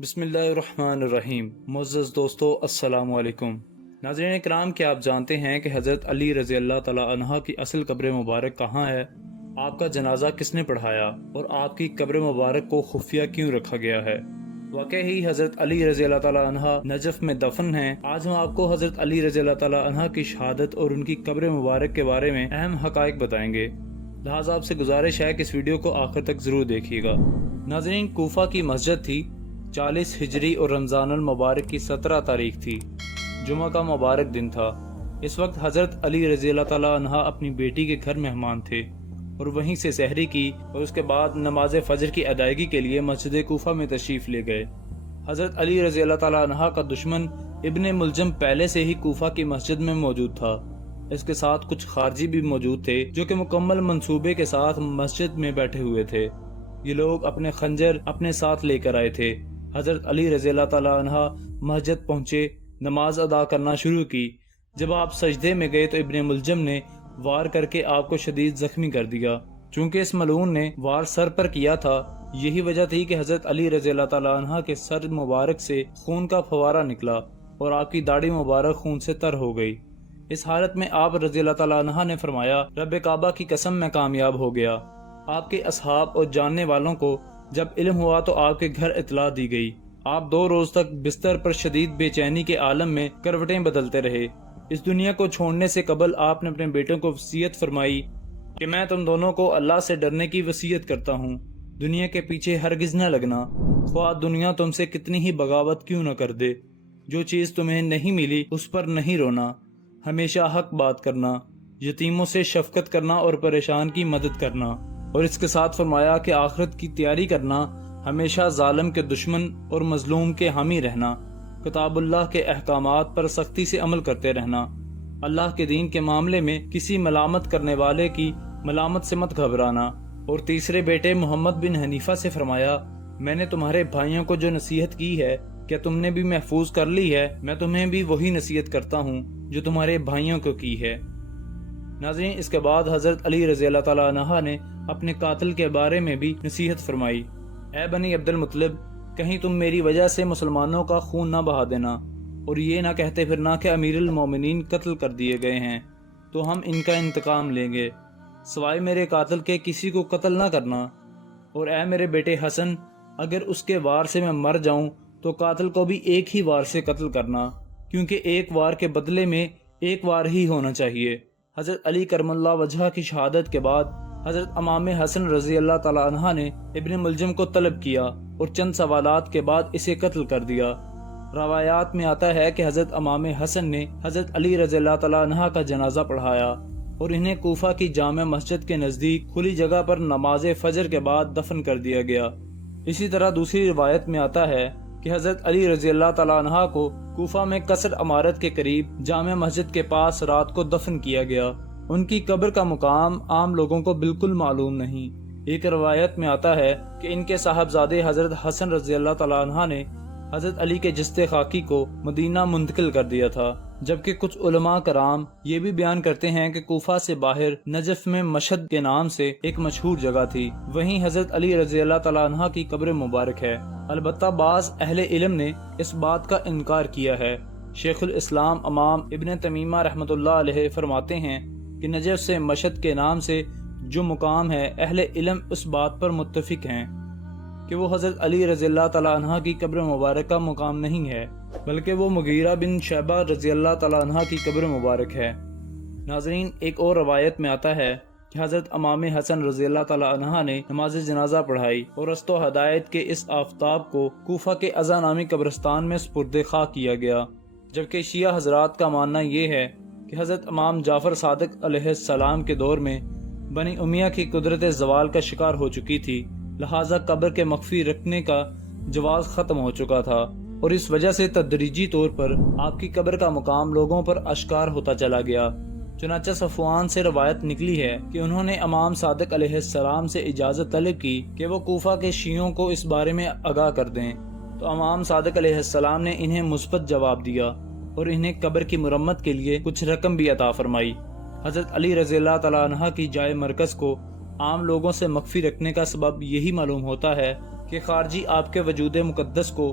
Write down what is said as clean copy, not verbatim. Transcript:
بسم اللہ الرحمن الرحیم۔ معزز دوستو، السلام علیکم۔ ناظرین کرام، کیا آپ جانتے ہیں کہ حضرت علی رضی اللہ تعالیٰ عنہ کی اصل قبر مبارک کہاں ہے؟ آپ کا جنازہ کس نے پڑھایا اور آپ کی قبر مبارک کو خفیہ کیوں رکھا گیا ہے؟ واقعی حضرت علی رضی اللہ تعالیٰ عنہ نجف میں دفن ہیں۔ آج ہم آپ کو حضرت علی رضی اللہ تعالیٰ عنہ کی شہادت اور ان کی قبر مبارک کے بارے میں اہم حقائق بتائیں گے، لہٰذا آپ سے گزارش ہے کہ اس ویڈیو کو آخر تک ضرور دیکھیے گا۔ ناظرین، کوفہ کی مسجد تھی، 40 ہجری اور رمضان المبارک کی 17 تاریخ تھی، جمعہ کا مبارک دن تھا۔ اس وقت حضرت علی رضی اللہ تعالیٰ عنہ اپنی بیٹی کے گھر مہمان تھے اور وہیں سے سحری کی اور اس کے بعد نماز فجر کی ادائیگی کے لیے مسجد کوفہ میں تشریف لے گئے۔ حضرت علی رضی اللہ تعالیٰ عنہ کا دشمن ابن ملجم پہلے سے ہی کوفہ کی مسجد میں موجود تھا۔ اس کے ساتھ کچھ خارجی بھی موجود تھے جو کہ مکمل منصوبے کے ساتھ مسجد میں بیٹھے ہوئے تھے۔ یہ لوگ اپنے خنجر اپنے ساتھ لے کر آئے تھے۔ حضرت علی رضی اللہ تعالیٰ عنہ مسجد پہنچے، نماز ادا کرنا شروع کی۔ جب آپ سجدے میں گئے تو ابن ملجم نے وار کر کے آپ کو شدید زخمی کر دیا۔ چونکہ اس ملعون نے وار سر پر کیا تھا، یہی وجہ تھی کہ حضرت علی رضی اللہ تعالیٰ عنہ کے سر مبارک سے خون کا فوارہ نکلا اور آپ کی داڑھی مبارک خون سے تر ہو گئی۔ اس حالت میں آپ رضی اللہ تعالیٰ عنہ نے فرمایا، رب کعبہ کی قسم میں کامیاب ہو گیا۔ آپ کے اصحاب اور جاننے والوں کو جب علم ہوا تو آپ کے گھر اطلاع دی گئی۔ آپ 2 روز تک بستر پر شدید بے چینی کے عالم میں کروٹیں بدلتے رہے۔ اس دنیا کو چھوڑنے سے قبل آپ نے اپنے بیٹوں کو وصیت فرمائی کہ میں تم دونوں کو اللہ سے ڈرنے کی وصیت کرتا ہوں، دنیا کے پیچھے ہرگز نہ لگنا، خواہ دنیا تم سے کتنی ہی بغاوت کیوں نہ کر دے۔ جو چیز تمہیں نہیں ملی اس پر نہیں رونا، ہمیشہ حق بات کرنا، یتیموں سے شفقت کرنا اور پریشان کی مدد کرنا، اور اس کے ساتھ فرمایا کہ آخرت کی تیاری کرنا، ہمیشہ ظالم کے دشمن اور مظلوم کے حامی رہنا، کتاب اللہ کے احکامات پر سختی سے عمل کرتے رہنا، اللہ کے دین کے معاملے میں کسی ملامت کرنے والے کی ملامت سے مت گھبرانا۔ اور تیسرے بیٹے محمد بن حنیفہ سے فرمایا، میں نے تمہارے بھائیوں کو جو نصیحت کی ہے کیا تم نے بھی محفوظ کر لی ہے؟ میں تمہیں بھی وہی نصیحت کرتا ہوں جو تمہارے بھائیوں کو کی ہے۔ ناظرین، اس کے بعد حضرت علی رضی اللہ تعالیٰ عنہ نے اپنے قاتل کے بارے میں بھی نصیحت فرمائی، اے بنی عبد المطلب، کہیں تم میری وجہ سے مسلمانوں کا خون نہ بہا دینا اور یہ نہ کہتے پھرنا کہ امیر المومنین قتل کر دیے گئے ہیں تو ہم ان کا انتقام لیں گے، سوائے میرے قاتل کے کسی کو قتل نہ کرنا۔ اور اے میرے بیٹے حسن، اگر اس کے وار سے میں مر جاؤں تو قاتل کو بھی ایک ہی وار سے قتل کرنا، کیونکہ ایک وار کے بدلے میں ایک وار ہی ہونا چاہیے۔ حضرت علی کرم اللہ وجہہ کی شہادت کے بعد حضرت امام حسن رضی اللہ تعالیٰ عنہ نے ابن ملجم کو طلب کیا اور چند سوالات کے بعد اسے قتل کر دیا۔ روایات میں آتا ہے کہ حضرت امام حسن نے حضرت علی رضی اللہ تعالیٰ عنہ کا جنازہ پڑھایا اور انہیں کوفہ کی جامع مسجد کے نزدیک کھلی جگہ پر نماز فجر کے بعد دفن کر دیا گیا۔ اسی طرح دوسری روایت میں آتا ہے کہ حضرت علی رضی اللہ تعالیٰ عنہ کو کوفہ میں قصر عمارت کے قریب جامع مسجد کے پاس رات کو دفن کیا گیا۔ ان کی قبر کا مقام عام لوگوں کو بالکل معلوم نہیں۔ ایک روایت میں آتا ہے کہ ان کے صاحبزادے حضرت حسن رضی اللہ تعالیٰ عنہ نے حضرت علی کے جسد خاکی کو مدینہ منتقل کر دیا تھا، جبکہ کچھ علماء کرام یہ بھی بیان کرتے ہیں کہ کوفہ سے باہر نجف میں مشہد کے نام سے ایک مشہور جگہ تھی، وہیں حضرت علی رضی اللہ تعالیٰ عنہ کی قبر مبارک ہے۔ البتہ بعض اہل علم نے اس بات کا انکار کیا ہے۔ شیخ الاسلام امام ابن تیمیہ رحمۃ اللہ علیہ فرماتے ہیں کہ نجف سے مشہد کے نام سے جو مقام ہے، اہل علم اس بات پر متفق ہیں کہ وہ حضرت علی رضی اللہ تعالیٰ عنہ کی قبر مبارک کا مقام نہیں ہے، بلکہ وہ مغیرہ بن شعبہ رضی اللہ تعالیٰ عنہ کی قبر مبارک ہے۔ ناظرین، ایک اور روایت میں آتا ہے کہ حضرت امام حسن رضی اللہ تعالیٰ عنہ نے نماز جنازہ پڑھائی اور رست و ہدایت کے اس آفتاب کو کوفہ کے عزا نامی قبرستان میں سپرد خاک کیا گیا، جبکہ شیعہ حضرات کا ماننا یہ ہے کہ حضرت امام جعفر صادق علیہ السلام کے دور میں بنی امیہ کی قدرت زوال کا شکار ہو چکی تھی، لہٰذا قبر کے مخفی رکھنے کا جواز ختم ہو چکا تھا، اور اس وجہ سے تدریجی طور پر آپ کی قبر کا مقام لوگوں پر اشکار ہوتا چلا گیا۔ چنانچہ صفوان سے روایت نکلی ہے کہ انہوں نے امام صادق علیہ السلام سے اجازت طلب کی کہ وہ کوفہ کے شیعوں کو اس بارے میں آگاہ کر دیں، تو امام صادق علیہ السلام نے انہیں مثبت جواب دیا اور انہیں قبر کی مرمت کے لیے کچھ رقم بھی عطا فرمائی۔ حضرت علی رضی اللہ تعالیٰ عنہ کی جائے مرکز کو عام لوگوں سے مخفی رکھنے کا سبب یہی معلوم ہوتا ہے کہ خارجی آپ کے وجود مقدس کو